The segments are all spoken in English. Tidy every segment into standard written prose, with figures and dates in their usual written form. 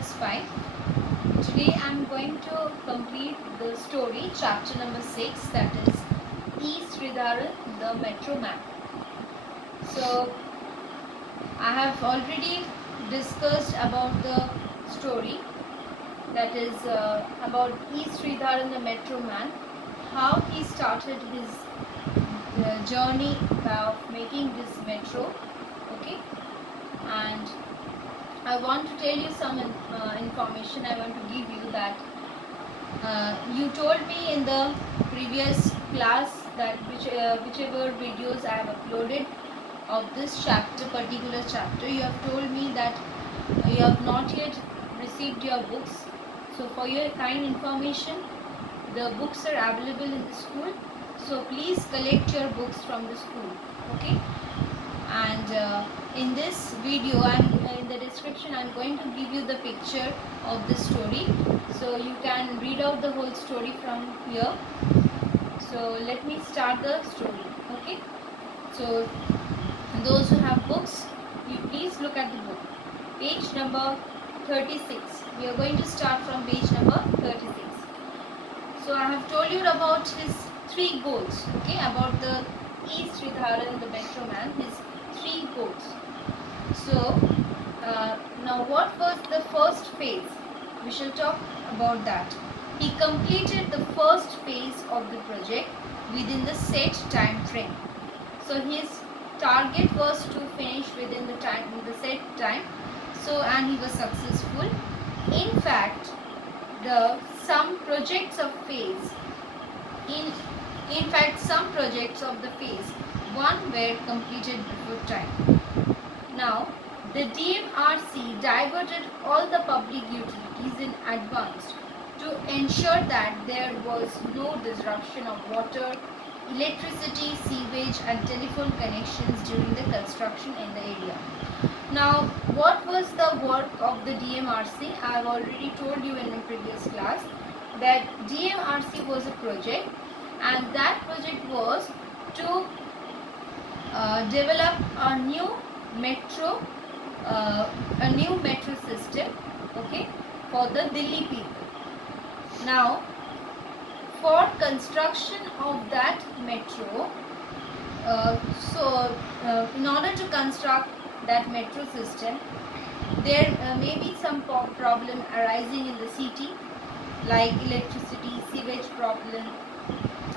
class 5. Today I am going to complete the story, chapter number 6, that is E. Sridharan, the Metro Man. So, I have already discussed about the story, that is about E. Sridharan, the Metro Man, how he started his journey of making this metro, okay, and I want to tell you some information. I want to give you that you told me in the previous class that whichever videos I have uploaded of this chapter, particular chapter, you have told me that you have not yet received your books. So for your kind information, the books are available in the school. So please collect your books from the school. Okay. And in this video, in the description I'm going to give you the picture of the story, so you can read out the whole story from here. So let me start the story. Okay, so those who have books, you please look at the book, page number 36. We are going to start from page number 36. So I have told you about his 3 goals, okay, about the E. Sridharan, the Metro Man, his 3 goals. So now what was the first phase? We shall talk about that. He completed the first phase of the project within the set time frame. So his target was to finish within the set time. So and he was successful. In fact, some projects of phase some projects of the phase 1 were completed before time. Now, the DMRC diverted all the public utilities in advance to ensure that there was no disruption of water, electricity, sewage and telephone connections during the construction in the area. Now, what was the work of the DMRC? I have already told you in the previous class that DMRC was a project, and that project was to develop a new metro system, okay, for the Delhi people. Now, for construction of that metro, in order to construct that metro system, there may be some problem arising in the city, like electricity, sewage problem,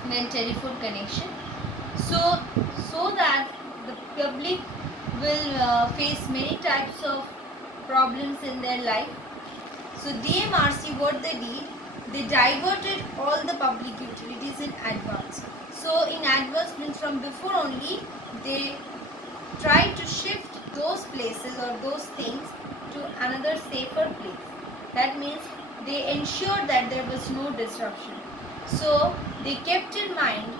then telephone connection. So that the public will face many types of problems in their life. So DMRC, what they did, they diverted all the public utilities in advance. So in advance means from before only, they tried to shift those places or those things to another safer place. That means they ensured that there was no disruption. So they kept in mind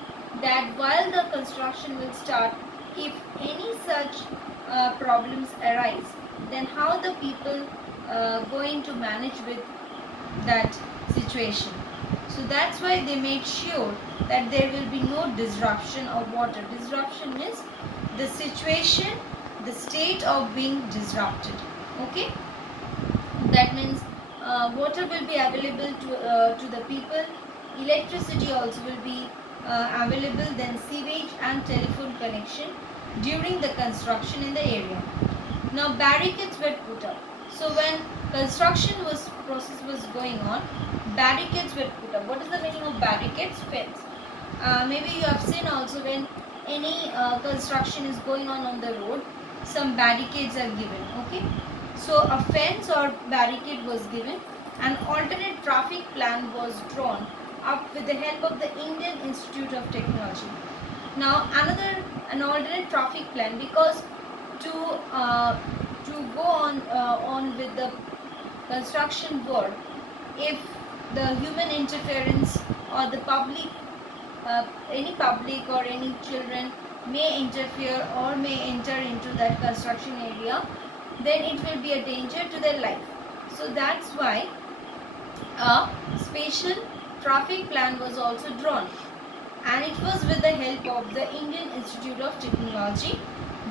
that while the construction will start, if any such problems arise, then how the people going to manage with that situation. So that's why they made sure that there will be no disruption of water. Disruption means the situation, the state of being disrupted. Okay, that means water will be available to the people, electricity also will be available, then sewage and telephone connection during the construction in the area. Now barricades were put up. So when construction process was going on, barricades were put up. What is the meaning of barricades? Fence. Maybe you have seen also when any construction is going on the road, some barricades are given. Okay, so a fence or barricade was given. An alternate traffic plan was drawn up with the help of the Indian Institute of Technology. Now an alternate traffic plan, because to go on with the construction work, if the human interference or the public, any public or any children may interfere or may enter into that construction area, then it will be a danger to their life. So that's why a special traffic plan was also drawn, and it was with the help of the Indian Institute of Technology,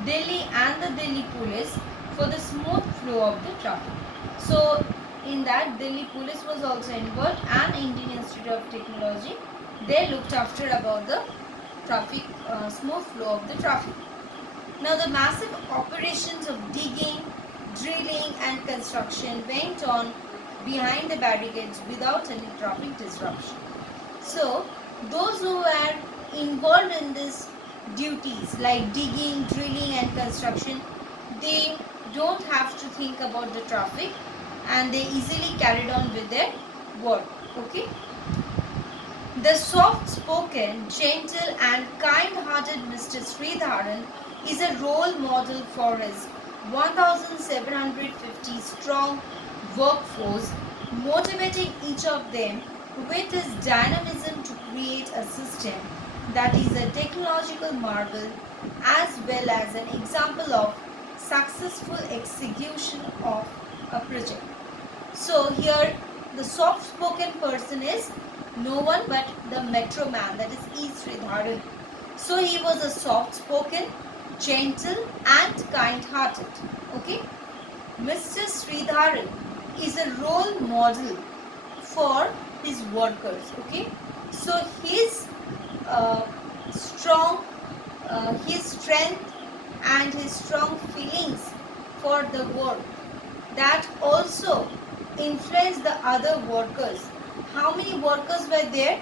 Delhi and the Delhi Police for the smooth flow of the traffic. So in that Delhi police was also involved and Indian Institute of Technology. They looked after about the traffic, smooth flow of the traffic. Now the massive operations of digging, drilling and construction went on behind the barricades without any traffic disruption. So those who were involved in these duties like digging, drilling and construction, they don't have to think about the traffic and they easily carried on with their work. Okay. The soft-spoken, gentle and kind-hearted Mr. Sridharan is a role model for his 1,750 strong workforce, motivating each of them with his dynamism to create a system that is a technological marvel as well as an example of successful execution of a project. So here the soft-spoken person is no one but the metro man, that is E. Sridharan. So he was a soft-spoken, gentle and kind-hearted. Okay. Mr. Sridharan is a role model for his workers. Okay. So his his strength and his strong feelings for the work, that also influenced the other workers. How many workers were there?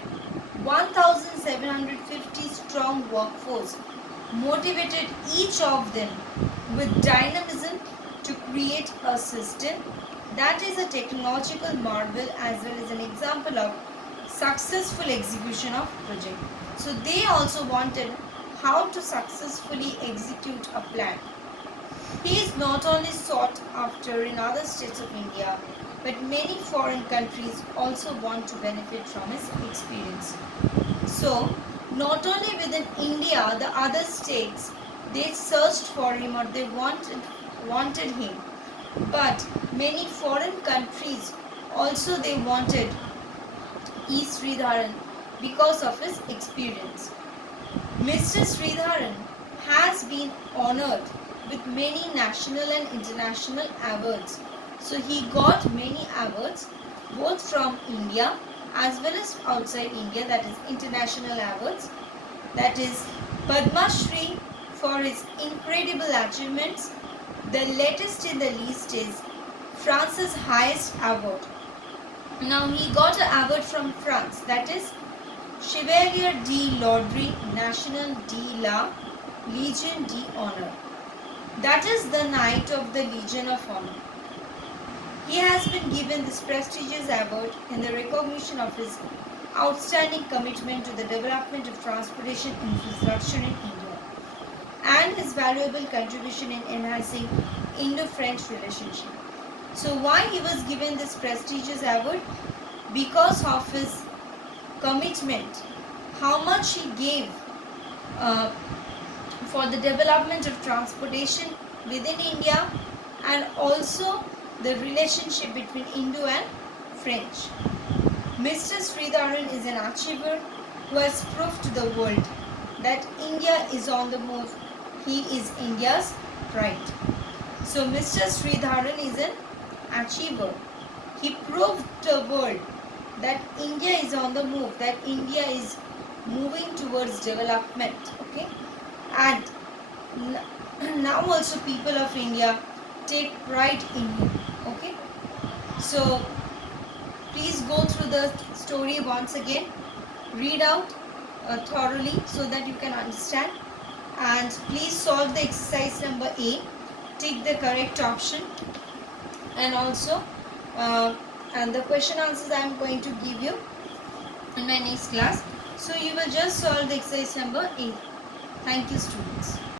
1,750 strong workforce motivated each of them with dynamism to create a system that is a technological marvel as well as an example of successful execution of project. So they also wanted how to successfully execute a plan. He is not only sought after in other states of India, but many foreign countries also want to benefit from his experience. So, not only within India, the other states, they searched for him or they wanted him. But many foreign countries also they wanted E. Sridharan because of his experience. Mr. Sridharan has been honored with many national and international awards. So he got many awards both from India as well as outside India, that is international awards. That is Padma Shri for his incredible achievements. The latest in the list is France's highest award. Now he got an award from France, that is Chevalier de l'Ordre National de la Légion d'Honneur. That is the Knight of the Legion of Honor. He has been given this prestigious award in the recognition of his outstanding commitment to the development of transportation infrastructure in India and his valuable contribution in enhancing Indo-French relationship. So why he was given this prestigious award? Because of his commitment, how much he gave for the development of transportation within India and also the relationship between Indo and French. Mr. Sridharan is an achiever who has proved to the world that India is on the move. He is India's pride. So Mr. Sridharan is an achiever. He proved to the world that India is on the move, that India is moving towards development. Okay, and now also people of India take pride in him. Okay, so please go through the story once again, read out thoroughly so that you can understand, and please solve the exercise number A, take the correct option, and also and the question answers I am going to give you in my next class. So you will just solve the exercise number A. Thank you, students.